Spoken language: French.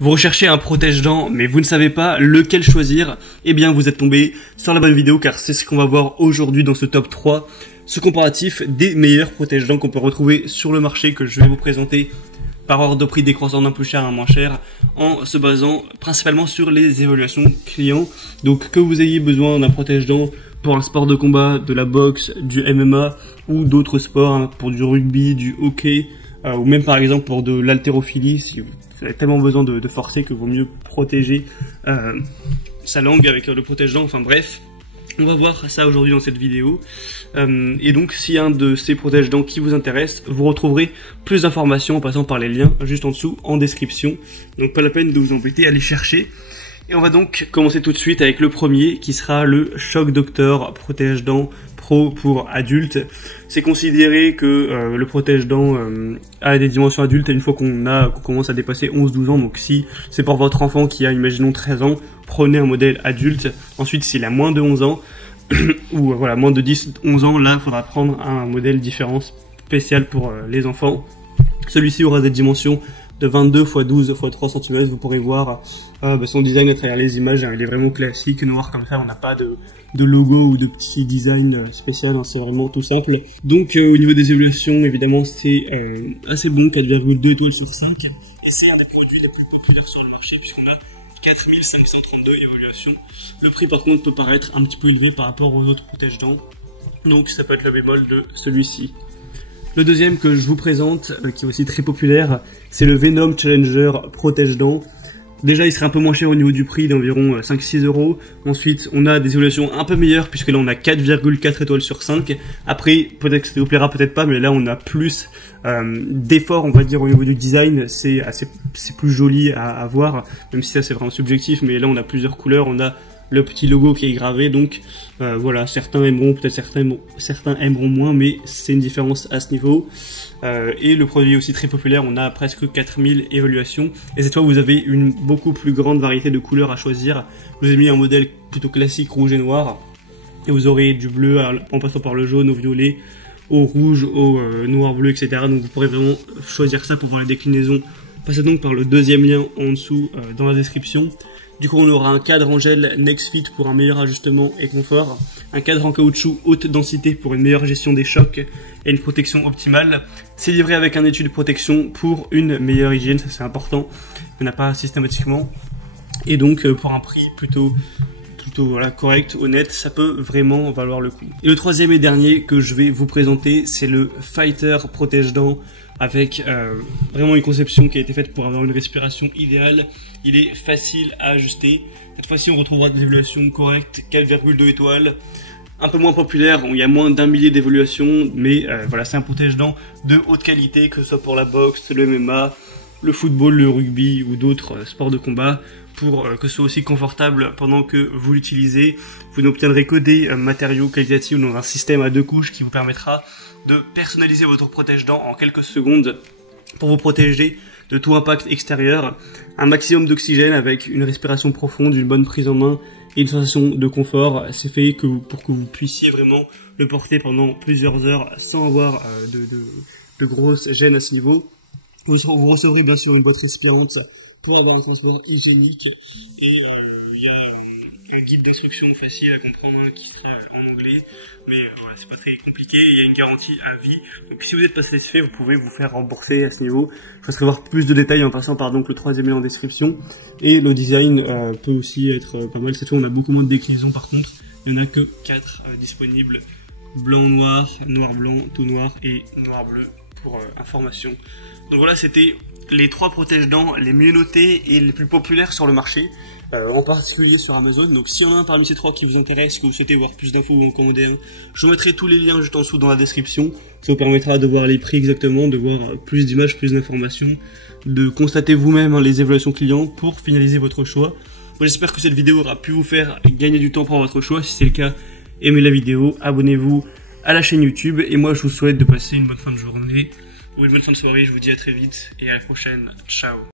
Vous recherchez un protège-dents, mais vous ne savez pas lequel choisir, eh bien vous êtes tombé sur la bonne vidéo car c'est ce qu'on va voir aujourd'hui dans ce top 3, ce comparatif des meilleurs protège-dents qu'on peut retrouver sur le marché que je vais vous présenter par ordre de prix décroissant d'un plus cher à un moins cher, en se basant principalement sur les évaluations clients. Donc que vous ayez besoin d'un protège-dents pour un sport de combat, de la boxe, du MMA ou d'autres sports, hein, pour du rugby, du hockey, ou même par exemple pour de l'haltérophilie, si vous avez tellement besoin de forcer que vaut mieux protéger sa langue avec le protège-dents, enfin bref. On va voir ça aujourd'hui dans cette vidéo. Et donc, s'il y a un de ces protège-dents qui vous intéresse, vous retrouverez plus d'informations en passant par les liens juste en dessous en description. Donc, pas la peine de vous embêter à les chercher. Et on va donc commencer tout de suite avec le premier qui sera le Shock Doctor protège-dents Pro pour adultes. C'est considéré que le protège-dents a des dimensions adultes une fois qu'on commence à dépasser 11-12 ans. Donc si c'est pour votre enfant qui a, imaginons, 13 ans, prenez un modèle adulte. Ensuite, s'il a moins de 11 ans, ou voilà, moins de 10-11 ans, là, il faudra prendre un modèle différent, spécial pour les enfants. Celui-ci aura des dimensions de 22 x 12 x 3 cm, vous pourrez voir son design à travers les images, hein, il est vraiment classique, noir comme ça, on n'a pas de logo ou de petit design spécial, hein, c'est vraiment tout simple. Donc au niveau des évaluations, évidemment c'est assez bon, 4,2 étoiles sur 5, et c'est un des produits les plus populaires sur le marché puisqu'on a 4532 évaluations. Le prix par contre peut paraître un petit peu élevé par rapport aux autres protège-dents, donc ça peut être le bémol de celui-ci. Le deuxième que je vous présente, qui est aussi très populaire, c'est le Venom Challenger protège-dents. Déjà, il serait un peu moins cher au niveau du prix, d'environ 5-6 €. Ensuite, on a des évaluations un peu meilleures, puisque là, on a 4,4 étoiles sur 5. Après, peut-être que ça vous plaira, peut-être pas, mais là, on a plus d'efforts, on va dire, au niveau du design. C'est plus joli à voir, même si ça, c'est vraiment subjectif. Mais là, on a plusieurs couleurs, on a le petit logo qui est gravé, donc voilà, certains aimeront, peut-être certains aimeront moins, mais c'est une différence à ce niveau. Et le produit est aussi très populaire, on a presque 4000 évaluations, et cette fois vous avez une beaucoup plus grande variété de couleurs à choisir. Je vous ai mis un modèle plutôt classique rouge et noir, et vous aurez du bleu en passant par le jaune, au violet, au rouge, au noir, bleu, etc. Donc vous pourrez vraiment choisir ça pour voir les déclinaisons. Passez donc par le deuxième lien en dessous dans la description. Du coup, on aura un cadre en gel NextFit pour un meilleur ajustement et confort, un cadre en caoutchouc haute densité pour une meilleure gestion des chocs et une protection optimale. C'est livré avec un étui de protection pour une meilleure hygiène, ça c'est important, il n'y en a pas systématiquement. Et donc, pour un prix plutôt voilà, correct, honnête, ça peut vraiment valoir le coup. Et le troisième et dernier que je vais vous présenter, c'est le Fighter protège-dents avec vraiment une conception qui a été faite pour avoir une respiration idéale. Il est facile à ajuster. Cette fois-ci, on retrouvera des évaluations correctes, 4,2 étoiles. Un peu moins populaire, il y a moins d'un millier d'évaluations, mais voilà, c'est un protège-dents de haute qualité, que ce soit pour la boxe, le MMA, le football, le rugby ou d'autres sports de combat, pour que ce soit aussi confortable pendant que vous l'utilisez. Vous n'obtiendrez que des matériaux qualitatifs dans un système à 2 couches qui vous permettra de personnaliser votre protège-dents en quelques secondes pour vous protéger de tout impact extérieur. Un maximum d'oxygène avec une respiration profonde, une bonne prise en main et une sensation de confort. C'est fait pour que vous puissiez vraiment le porter pendant plusieurs heures sans avoir de grosses gênes à ce niveau. Vous recevrez bien sûr une boîte respirante pour avoir un transport hygiénique, et il y a un guide d'instruction facile à comprendre qui sera en anglais, mais voilà, c'est pas très compliqué, et il y a une garantie à vie. Donc si vous êtes pas satisfait, vous pouvez vous faire rembourser à ce niveau. Je vous laisserai voir plus de détails en passant par donc le troisième lien en description. Et le design peut aussi être pas mal. Cette fois on a beaucoup moins de déclinaisons par contre, il n'y en a que 4 disponibles, blanc noir, noir blanc, tout noir et noir bleu pour information. Donc voilà, c'était les 3 protège-dents les mieux notés et les plus populaires sur le marché, en particulier sur Amazon. Donc s'il y en a un parmi ces 3 qui vous intéresse, que vous souhaitez voir plus d'infos ou en commander un, je vous mettrai tous les liens juste en dessous dans la description. Ça vous permettra de voir les prix exactement, de voir plus d'images, plus d'informations, de constater vous-même les évaluations clients pour finaliser votre choix. J'espère que cette vidéo aura pu vous faire gagner du temps pour votre choix. Si c'est le cas, aimez la vidéo, abonnez-vous à la chaîne YouTube, et moi je vous souhaite de passer une bonne fin de journée ou une bonne fin de soirée. Je vous dis à très vite et à la prochaine. Ciao.